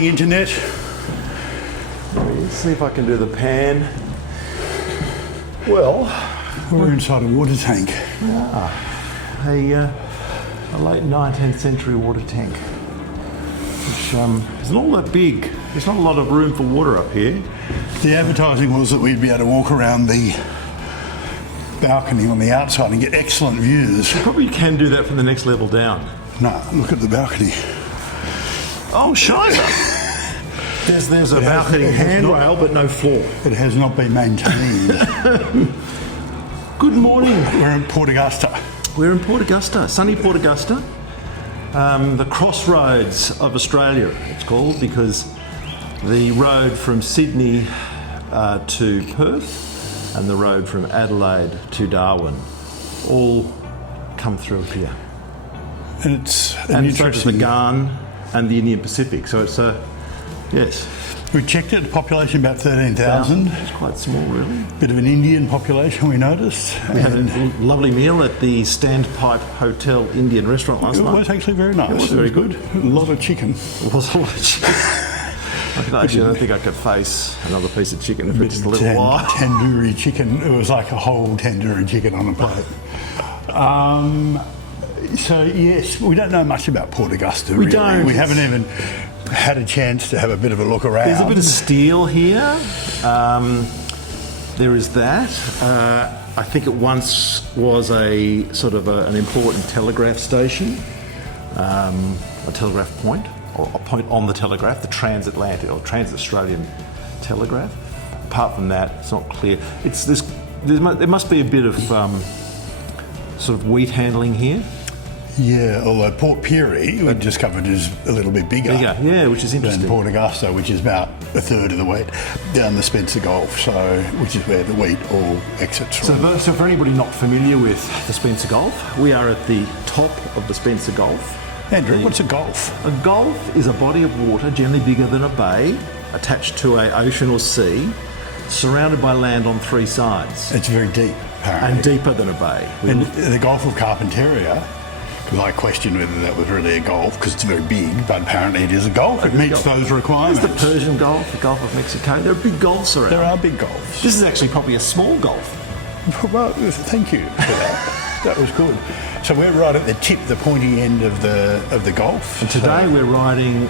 morning, Internet. Let's see if I can do the pan. Well, We're inside a water tank. a late 19th century water tank, which is not all that big. There's not a lot of room for water up here. The advertising was that we'd be able to walk around the balcony on the outside and get excellent views. Probably can do that from the next level down. No, look at the balcony. Oh, shiza! There's a balcony handrail, but no floor. It has not been maintained. Good morning. We're in Port Augusta. We're in Port Augusta, sunny Port Augusta. The crossroads of Australia, it's called, because the road from Sydney to Perth and the road from Adelaide to Darwin all come through here. And it's And so does the Ghan and the Indian Pacific. So it's yes. We checked it, the population about 13,000. It's quite small, really. Bit of an Indian population, we noticed. We had a lovely meal at the Standpipe Hotel Indian restaurant last It night. was actually very nice. It was very good. A lot of chicken. It was a lot of chicken. I don't think I could face another piece of chicken for just a little while. Tandoori chicken. It was like a whole tandoori chicken on a plate. So yes, we don't know much about Port Augusta. We really. don't. We haven't even had a chance to have a bit of a look around. There's a bit of steel here. There is that. I think it once was a sort of an important telegraph station, a telegraph point, or a point on the telegraph, the transatlantic or trans-Australian telegraph. Apart from that, it's not clear. There must be a bit of sort of wheat handling here. Yeah, although Port Pirie, we discovered, is a little bit bigger. Yeah, which is interesting. Than Port Augusta, which is about a third of the way down the Spencer Gulf, so which is where the wheat all exits from. So for anybody not familiar with the Spencer Gulf, we are at the top of the Spencer Gulf. Andrew, what's a gulf? A gulf is a body of water, generally bigger than a bay, attached to an ocean or sea, surrounded by land on three sides. It's very deep, apparently. And deeper than a bay. And the Gulf of Carpentaria, because I questioned whether that was really a gulf, because it's very big, but apparently it is a gulf. It meets those requirements. There's the Persian Gulf, the Gulf of Mexico. There are big gulfs around. There are big gulfs. This is actually probably a small gulf. Well, thank you for that. That was good. So we're right at the tip, the pointy end of the Gulf. And today we're riding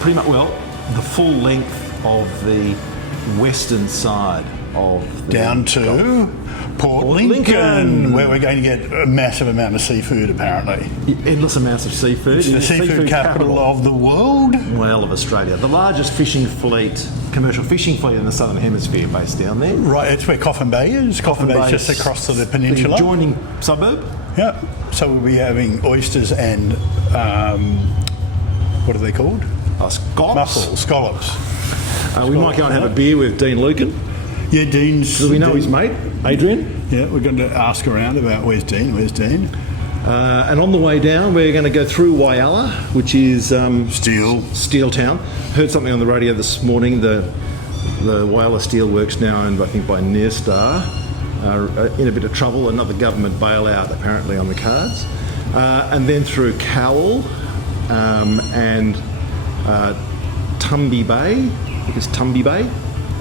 pretty much, the full length of the western side of the down to Gulf. Port Lincoln, where we're going to get a massive amount of seafood, apparently. Endless amounts of seafood. It's the seafood capital of the world. Well, of Australia. The largest fishing fleet, commercial fishing fleet in the Southern Hemisphere, based down there. Right, it's where Coffin Bay is. Coffin Bay is just across the peninsula. The adjoining suburb. Yeah. So we'll be having oysters and, what are they called? Scallops. Mussels, scallops. We might go and have a beer with Dean Lucan. Yeah, Dean's... Do we know his mate, Adrian? Yeah, we're going to ask around about where's Dean. And on the way down, we're going to go through Whyalla, which is... Steel town. Heard something on the radio this morning. The Whyalla Steelworks, now owned, I think, by Nearstar, are in a bit of trouble. Another government bailout, apparently, on the cards. And then through Cowell and Tunmby Bay. I think it's Tunmby Bay.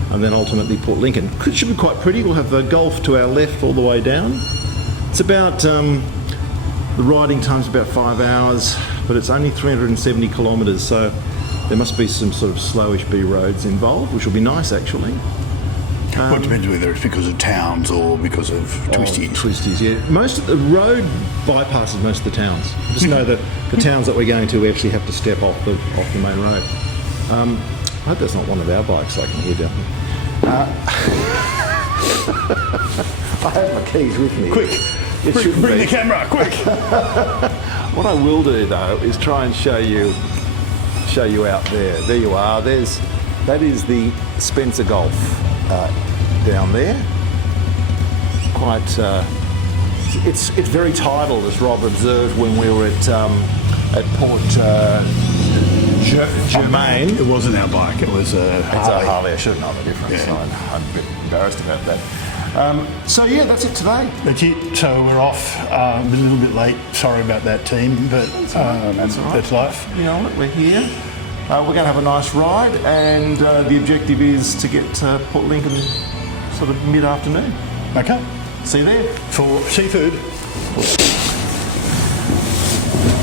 And then ultimately Port Lincoln. Should be quite pretty. We'll have the Gulf to our left all the way down. It's about, the riding time's about 5 hours, but it's only 370 kilometres, so there must be some sort of slowish B roads involved, which will be nice actually. Well, it depends whether it's because of towns or because of twisties. Twisties, yeah. Most of the road bypasses most of the towns. Just know that the towns that we're going to, we actually have to step off the main road. I hope that's not one of our bikes I can hear down here. I have my keys with me. Quick, bring the camera, quick. What I will do though is try and show you out there. There you are. That is the Spencer Gulf down there. Quite. It's very tidal, as Rob observed when we were at Port. Germain. It wasn't our bike, it was a Harley. It's a Harley, I should know the difference. Yeah. I'm a bit embarrassed about that. So yeah, that's it today. That's it, so we're off, a little bit late, sorry about that team, but that's all right. That's life. You know what, we're here. we're going to have a nice ride, and the objective is to get to Port Lincoln sort of mid-afternoon. Okay. See you there. For seafood.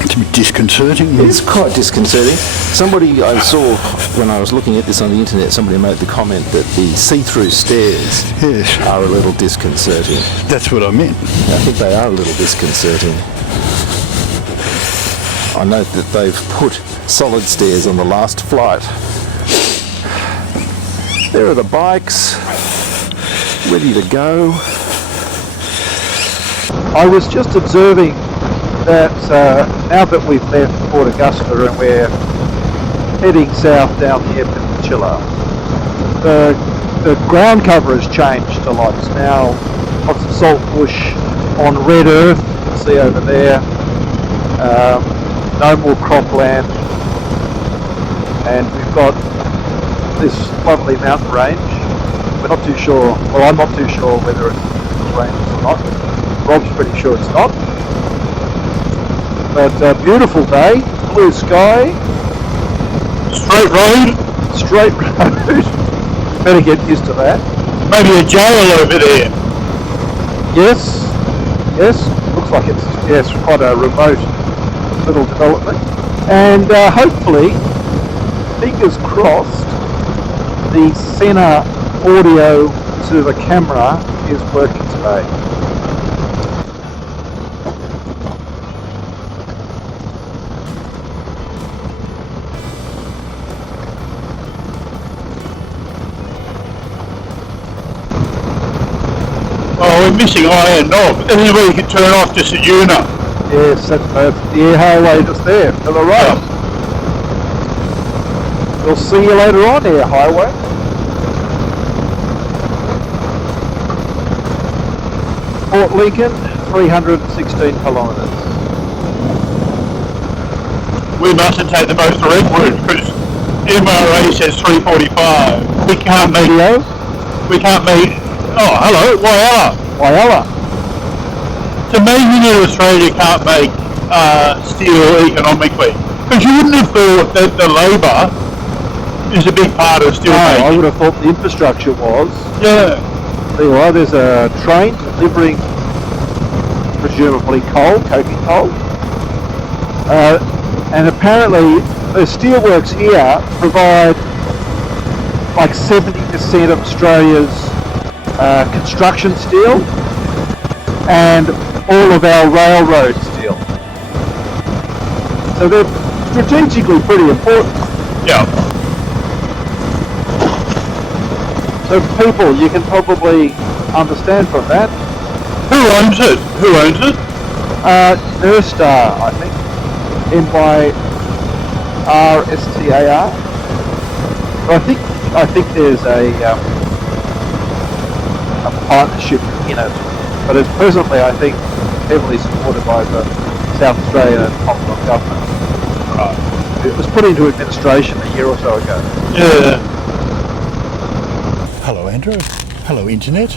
It's a bit disconcerting. It's quite disconcerting. Somebody I saw when I was looking at this on the internet, somebody made the comment that the see-through stairs Yes. are a little disconcerting. That's what I meant. I think they are a little disconcerting. I note that they've put solid stairs on the last flight. There are the bikes, ready to go. I was just observing that now that we've left Port Augusta and we're heading south down the Eyre Peninsula, the ground cover has changed a lot. It's now lots of salt bush on red earth, you can see over there. No more cropland, and we've got this lovely mountain range. We're not too sure, well, I'm not too sure whether it's ranges or not. Rob's pretty sure it's not. But a beautiful day, blue sky, Straight road, straight road. Better get used to that. maybe a jail over there. Yes, yes, looks like it's quite a remote little development. And hopefully, fingers crossed, the centre audio to the camera is working today. Oh, we're missing Iron Knob. Anywhere you can turn off just at Una. Yes, that's the air highway just there, to the right. We'll see you later on, air highway. Port Lincoln, 316 kilometres. We mustn't take the most direct route because MRA says 345. We can't meet. Video, We can't meet. Oh, hello, Whyalla. Whyalla. It's amazing that Australia can't make steel economically. Because you wouldn't have thought that the labour is a big part of steel I making. would have thought the infrastructure was. Yeah. There you are, there's a train delivering presumably coal, coking coal. And apparently the steelworks here provide like 70% of Australia's construction steel and all of our railroad steel. So they're strategically pretty important. Yeah. So people, you can probably understand from that. Who owns it? Who owns it? Nurstar, I think. Nyrstar. I think there's a partnership in it, but it's presently, I think, heavily supported by the South Australian and Commonwealth government. Right. It was put into administration a year or so ago. Yeah. Hello, Andrew. Hello, Internet.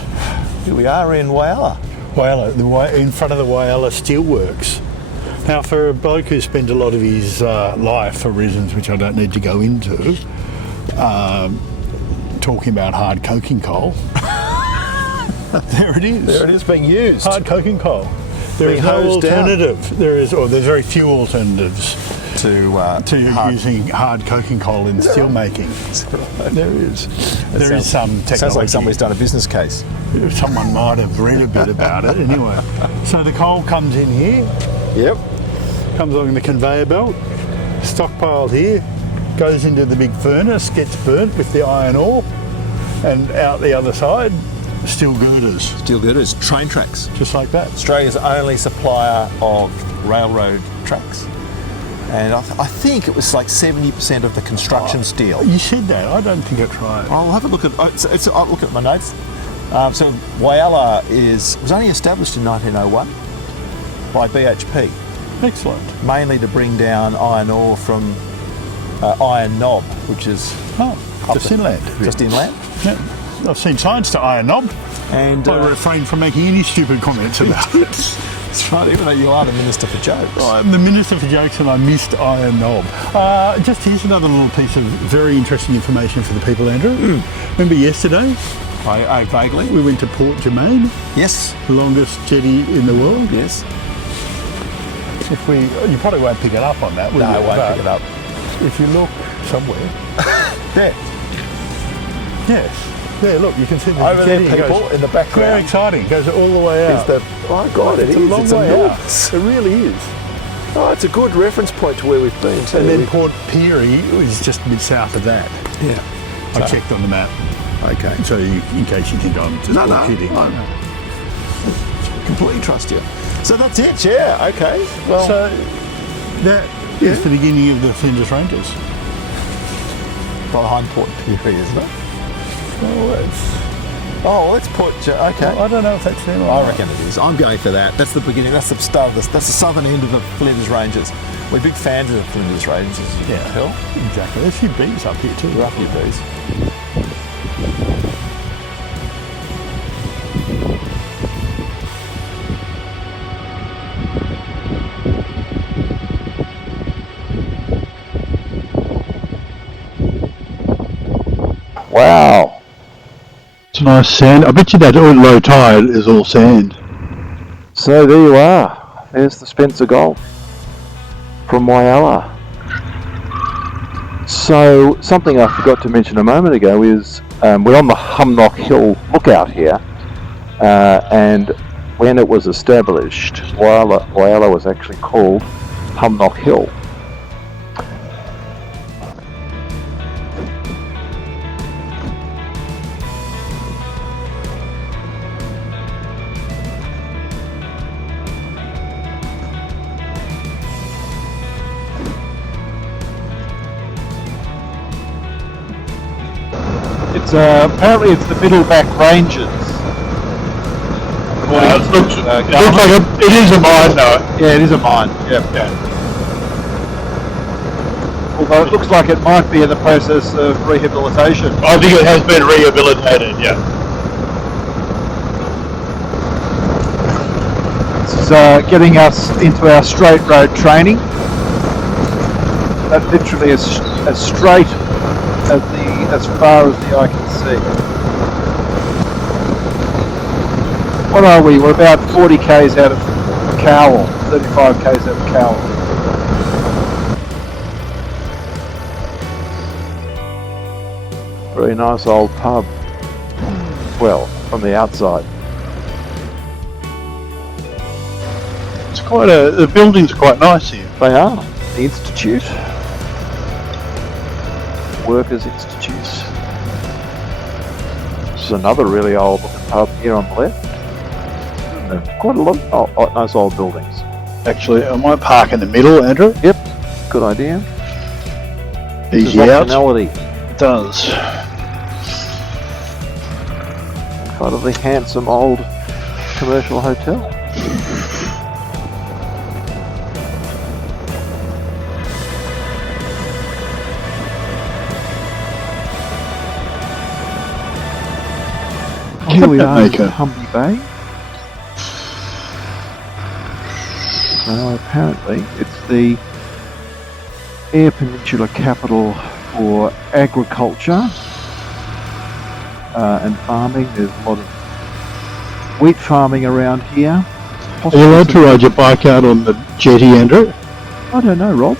Here we are in Whyalla. Whyalla, in front of the Whyalla Steelworks. Now, for a bloke who spent a lot of his life, for reasons which I don't need to go into, talking about hard coking coal, there it is. There it is being used. Hard coking coal. There Being is no hosed down. alternative. There's very few alternatives to to using hard coking coal in steel making. Right. There is. There is some technology. Sounds like somebody's done a business case. Someone might have read a bit about it. Anyway, so the coal comes in here, Yep. comes along the conveyor belt, stockpiled here, goes into the big furnace, gets burnt with the iron ore, and out the other side, steel girders, Steel girders, train tracks. just like that. Australia's only supplier of railroad tracks. And I think it was like 70% of the construction steel. You said that. I don't think that's right. I'll have a look at. I'll look at my notes. So Whyalla was only established in 1901 by BHP, Excellent. mainly to bring down iron ore from Iron Knob, which is Just inland. just inland. Yeah. I've seen signs to Iron Knob. And I refrain from making any stupid comments about it. It's funny, even though you are the Minister for Jokes. I'm the Minister for Jokes and I missed Iron Knob. Just here's another little piece of very interesting information for the people, Andrew. Remember yesterday? I vaguely. We went to Port Germain, Yes. the longest jetty in the world. Yes. You probably won't pick it up on that, will No, you? I won't But pick it up. If you look somewhere, there. Yes. There, look, you can see the Over there, jetty people, goes, in the very background. exciting. It goes all the way out. Is the, oh God, it it's is. a long It's way out. enormous. It really is. Oh, it's a good reference point to where we've been too. And then Port Pirie is just a bit south of that. Yeah. I checked on the map, Okay. so in case you think I'm just No, bullshitting. I completely trust you. So that's it, yeah, okay. Well, So that is the beginning of the Flinders Ranges. behind Port Pirie, isn't it? Oh, let's put, okay. I don't know if that's them or I not. reckon it is. I'm going for that. That's the beginning. That's the start of this. That's the southern end of the Flinders Ranges. We're big fans of the Flinders Ranges, as you can tell. Exactly. There's a few bees up here too. We're up here, bees. Wow. It's nice sand. I bet you that low tide is all sand. So there you are. There's the Spencer Gulf from Whyalla. So something I forgot to mention a moment ago is we're on the Humnock Hill lookout here, and when it was established, Whyalla was actually called Humnock Hill. It's apparently it's the Middleback Ranges. It looks like it is a mine though. Yeah, it is a mine. Yeah. Although it looks like it might be in the process of rehabilitation. I think it has been rehabilitated, yeah. This is getting us into our straight road training. That literally is as straight as far as the eye can see. What are we? We're about 40 k's out of Cowell, 35 k's out of Cowell. Very nice old pub. Well, from the outside. It's quite the building's quite nice here. They are. The Institute. Workers' Institute. This is another really old looking pub here on the left. Quite a lot of nice old buildings. Actually, I might park in the middle, Andrew. Yep, good idea. Easy out. Optionality. It does. In front of the handsome old commercial hotel. Here we are in Tunmby Bay. Now apparently it's the Eyre Peninsula capital for agriculture and farming. There's a lot of wheat farming around here. Are you allowed to ride your bike out on the jetty, Andrew? I don't know, Rob.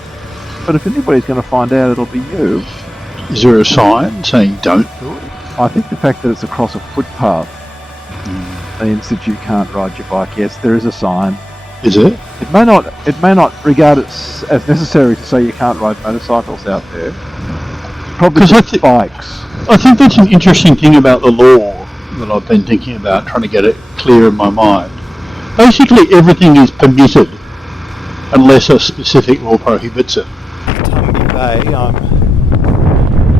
But if anybody's going to find out, it'll be you. Is there a sign saying don't do it? I think the fact that it's across a footpath means that you can't ride your bike. Yes, there is a sign. Is it? It may not regard it as necessary to say you can't ride motorcycles out there. Probably just bikes. I think that's an interesting thing about the law that I've been thinking about, trying to get it clear in my mind. Basically, everything is permitted unless a specific law prohibits it. Tunmby Bay, I'm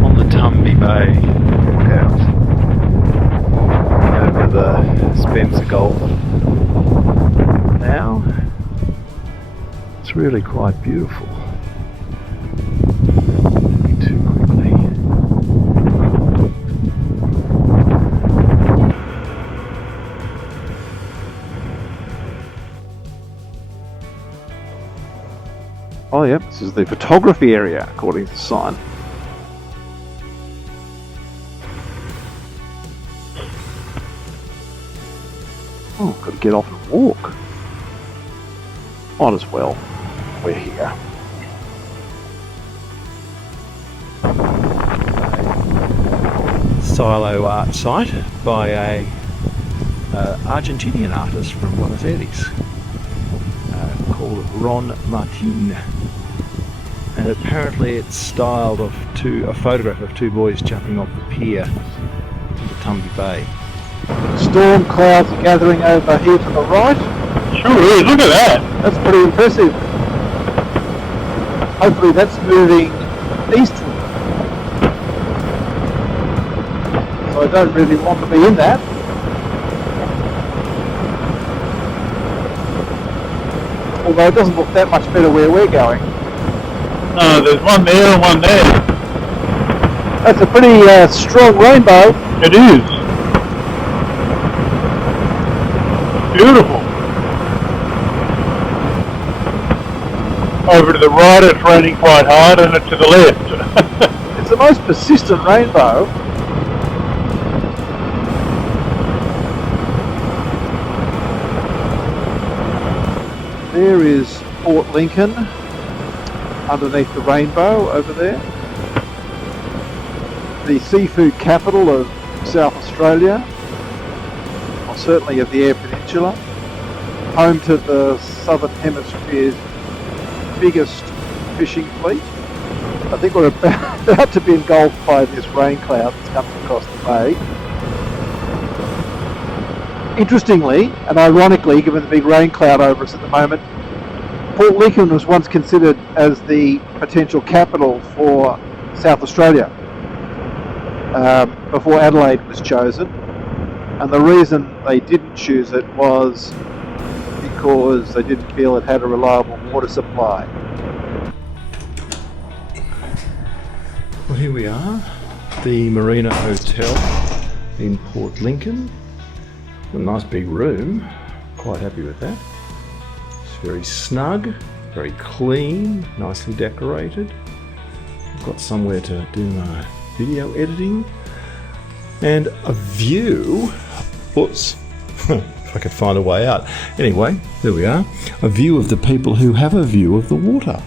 on the Tunmby Bay lookout over the Spencer Gulf. Now, it's really quite beautiful. Too quickly. Oh yeah, this is the photography area according to the sign. Oh, got to get off and walk. Might as well. We're here. Silo art site by a Argentinian artist from Buenos Aires called Ron Martin, and apparently it's styled of a photograph of two boys jumping off the pier into Tunmby Bay. Storm clouds are gathering over here to the right. Sure is, look at that. That's pretty impressive. Hopefully that's moving eastward. So I don't really want to be in that. Although it doesn't look that much better where we're going. No, there's one there and one there. That's a pretty strong rainbow. It is. Beautiful. Over to the right it's raining quite hard, and to the left. It's the most persistent rainbow. There is Port Lincoln underneath the rainbow over there. The seafood capital of South Australia, or certainly of the Eyre Peninsula, home to the Southern Hemisphere's biggest fishing fleet. I think we're about to be engulfed by this rain cloud that's coming across the bay. Interestingly, and ironically, given the big rain cloud over us at the moment, Port Lincoln was once considered as the potential capital for South Australia before Adelaide was chosen. And the reason they didn't choose it was because they didn't feel it had a reliable water supply. Well, here we are, the Marina Hotel in Port Lincoln. A nice big room, quite happy with that. It's very snug, very clean, nicely decorated. I've got somewhere to do my video editing and a view. Whoops, if I could find a way out. Anyway, there we are, a view of the people who have a view of the water.